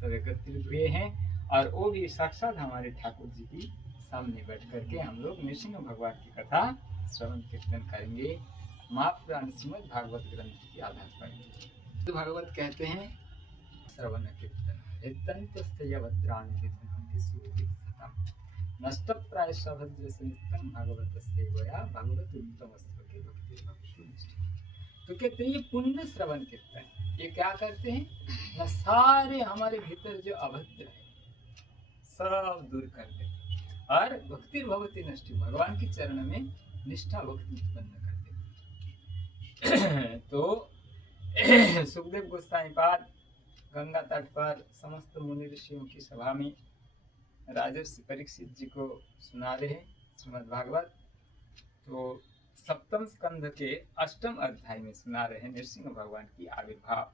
सब एकत्रित हुए हैं और वो भी साक्षात हमारे ठाकुर जी की सामने बैठ करके हम लोग नृसिंह भगवान की कथा श्रवण कीर्तन करेंगे। महापुराण श्रीमद् भागवत ग्रंथ के आधार पर तो भागवत कहते हैं श्रवण कीर्तन नष्ट प्राय भद्र संयुक्तम भागवत सेवया भागवत उत्तम के भक्ति भक्ति। तो कहते हैं ये पुण्य श्रवण कीर्तन ये क्या करते हैं न सारे हमारे भीतर जो अभद्र है सब दूर कर देते और भक्ति भगवती नष्टि भगवान के चरण में निष्ठा भक्ति उत्पन्न कर देते। तो सुखदेव गोस्वामी पाद गंगा तट पर समस्त मुनि ऋषियों की सभा में राजर्षि परीक्षित जी को सुना रहे हैं श्रीमद् भागवत। तो सप्तम स्कंध के अष्टम अध्याय में सुना रहे हैं नृसिंह भगवान की आविर्भाव।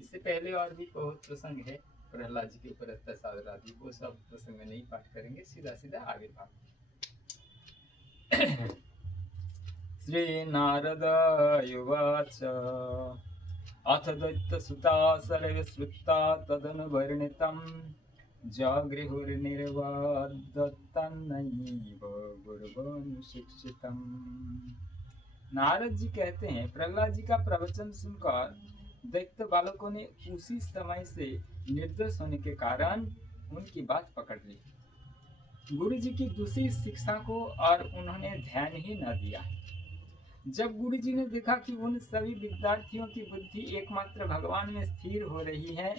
इससे पहले और भी बहुत प्रसंग है प्रहलाद जी के ऊपर अत्याचार आदि, वो सब प्रसंग में नहीं पाठ करेंगे, सीधा सीधा आविर्भाव। श्री नारद युवाच अथ दैत्यसुता सर्वे श्रुता तदनुवर्णितं जागृहुर्निर्वादत्तन्नैव गुरुवनुशिक्षितम्। नारद जी कहते हैं प्रहलाद जी का प्रवचन सुनकर दैत्य बालकों ने उसी समय से निर्दोष होने के कारण उनकी बात पकड़ ली। गुरु जी की दूसरी शिक्षा को और उन्होंने ध्यान ही न दिया। जब गुरु जी ने देखा कि उन सभी विद्यार्थियों की बुद्धि एकमात्र भगवान में स्थिर हो रही है,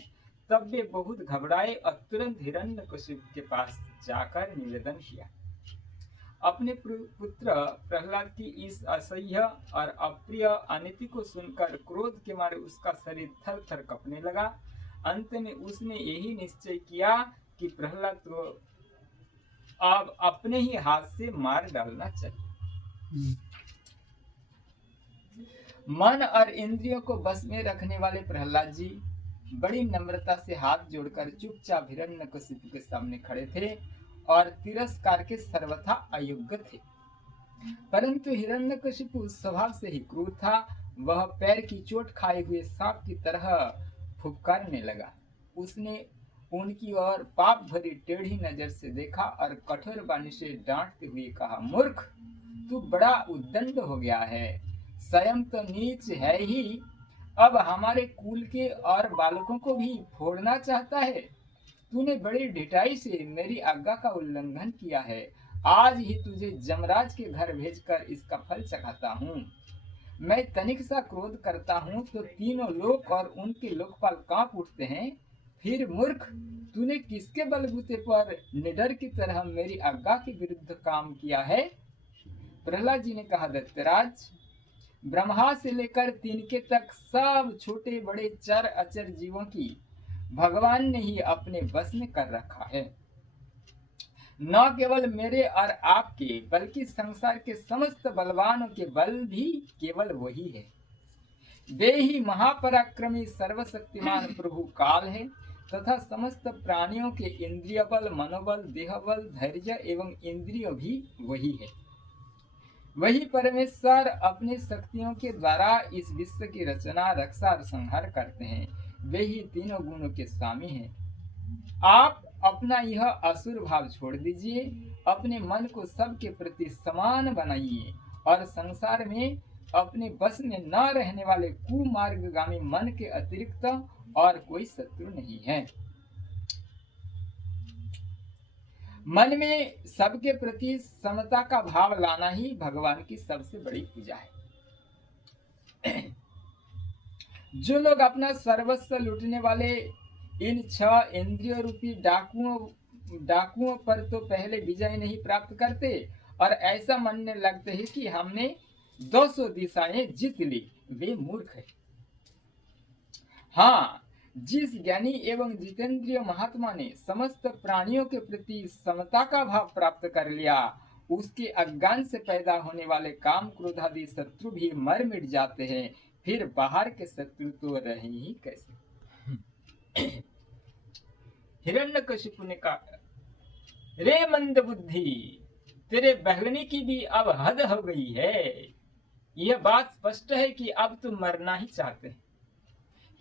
तब वे बहुत घबराए और तुरंत हिरण्यकशिपु के पास जाकर निवेदन किया। अपने पुत्र प्रहलाद की इस असह्य और अप्रिय अनीति को सुनकर क्रोध के मारे उसका शरीर थर थर कँपने लगा। अंत में उसने यही निश्चय किया कि प्रहलाद को अब अपने ही हाथ से मार डालना चाहिए। मन और इंद्रियों को बस में रखने वाले प्रहलाद जी बड़ी नम्रता से हाथ जोड़कर चुपचाप हिरण्यकशिपु के सामने खड़े थे और तिरस्कार के सर्वथा अयोग्य थे। परंतु हिरण्यकशिपु स्वभाव से ही क्रूर था। वह पैर की चोट खाए हुए सांप की तरह फुफकारने लगा। उसने उनकी ओर पाप भरी टेढ़ी नजर से देखा और कठोर वाणी से डांटते हुए कहा, मूर्ख, तू बड़ा उद्दंड हो गया है, स्वयं तो नीच है ही, अब हमारे कुल के और बालकों को भी फोड़ना चाहता है। तूने बड़ी ढिठाई से मेरी आज्ञा का उल्लंघन किया है। आज ही तुझे जमराज के घर भेजकर इसका फल चखाता हूँ। मैं तनिक सा क्रोध करता हूँ तो तीनों लोक और उनके लोकपाल कांप उठते हैं। फिर मूर्ख, तूने किसके बलबूते पर निडर की तरह मेरी आज्ञा के विरुद्ध काम किया है? प्रहलाद जी ने कहा, दैत्यराज, ब्रह्मा से लेकर तिनके तक सब छोटे बड़े चर अचर जीवों की भगवान ने ही अपने बस में कर रखा है। न केवल मेरे और आपके बल्कि संसार के समस्त बलवानों के बल भी केवल वही है। वे ही महापराक्रमी सर्वशक्तिमान प्रभु काल है तथा समस्त प्राणियों के इंद्रिय बल, मनोबल, देह बल, धैर्य एवं इंद्रिय भी वही है। वही परमेश्वर अपनी शक्तियों के द्वारा इस विश्व की रचना, रक्षा और संहार करते हैं। वे ही तीनों गुणों के स्वामी हैं। आप अपना यह असुर भाव छोड़ दीजिए, अपने मन को सबके प्रति समान बनाइए और संसार में अपने बस में न रहने वाले कुमार्गगामी मन के अतिरिक्त और कोई शत्रु नहीं है। मन में सबके प्रति समता का भाव लाना ही भगवान की सबसे बड़ी पूजा है। जो लोग अपना सर्वस्व लूटने वाले इन 6 इंद्रिय रूपी डाकुओं पर तो पहले विजय नहीं प्राप्त करते और ऐसा मानने लगते हैं कि हमने 200 दिशाएं जीत ली, वे मूर्ख है। हाँ, जिस ज्ञानी एवं जितेंद्रिय महात्मा ने समस्त प्राणियों के प्रति समता का भाव प्राप्त कर लिया, उसके अज्ञान से पैदा होने वाले काम क्रोध आदि शत्रु भी मर मिट जाते हैं। फिर बाहर के शत्रु तो रहे ही कैसे। हिरण्यकशिपु ने कहा, रे मंद बुद्धि, तेरे बहलने की भी अब हद हो गई है। यह बात स्पष्ट है कि अब तुम मरना ही चाहते हैं,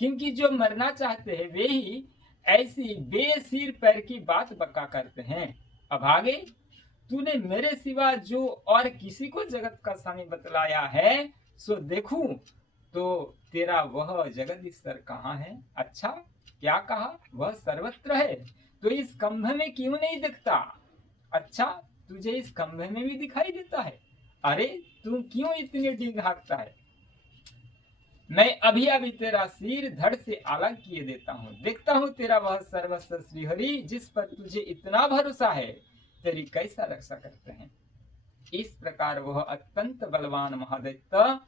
क्योंकि जो मरना चाहते हैं वे ही ऐसी बेसिर पैर की बात बका करते हैं। अब आगे, तूने मेरे सिवा जो और किसी को जगत का स्वामी बतलाया है, सो देखूं तो तेरा वह जगत ईश्वर कहाँ है? अच्छा, क्या कहा? वह सर्वत्र है, तो इस कंभ में क्यों नहीं दिखता? अच्छा, तुझे इस कंभ में भी दिखाई देता है? अरे, तू क्यों इतनी डींग हाँकता है? मैं अभी अभी तेरा सिर धड़ से अलग किए देता हूँ। देखता हूँ तेरा वह सर्वस्व श्रीहरि जिस पर तुझे इतना भरोसा है, तेरी कैसा रक्षा करते हैं। इस प्रकार वह अत्यंत बलवान महादैत्य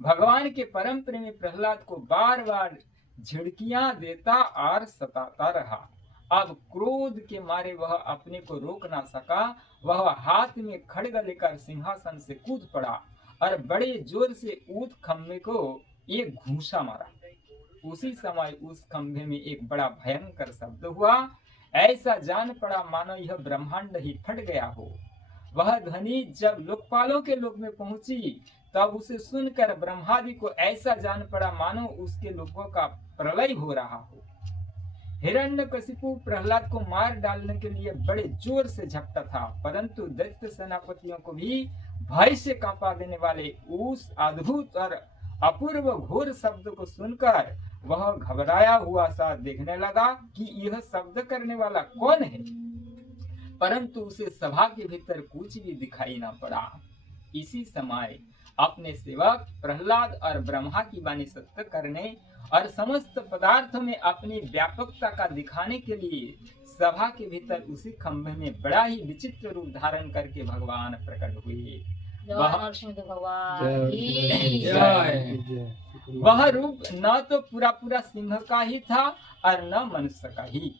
भगवान के परम प्रेमी प्रहलाद को बार बार झिड़कियां देता और सताता रहा। अब क्रोध के मारे वह अपने को रोक ना सका। वह हाथ में खड़ग लेकर सिंहासन से कूद पड़ा और बड़े जोर से ऊंट खंभे को एक घूंसा मारा। उसी समय उस खंभे में एक बड़ा भयंकर शब्द हुआ। ऐसा जान पड़ा मानो यह ब्रह्मांड ही फट गया हो। वह ध्वनि जब लोकपालों के लोक में पहुंची, तब उसे सुनकर ब्रह्मादि को ऐसा जान पड़ा मानो उसके लोगों का प्रलय हो रहा हो। हिरण्यकशिपु प्रहलाद को मार डालने के लिए बड़े जोर से झपटा था, परंतु दैत्य सेनापतियों को भी भय से कांपा देने वाले उस अद्भुत और अपूर्व घोर शब्द को सुनकर वह घबराया हुआ सा देखने लगा कि यह शब्द करने वाला कौन है, परंतु उसे सभा के भीतर कुछ भी दिखाई न पड़ा। इसी समय अपने सेवक प्रहलाद और ब्रह्मा की वाणी सत्य करने और समस्त पदार्थों में अपनी व्यापकता का दिखाने के लिए सभा के भीतर उसी खंभे में बड़ा ही विचित्र रूप धारण करके भगवान प्रकट हुए। वह रूप न तो पूरा पूरा सिंह का ही था और न मनुष्य का ही।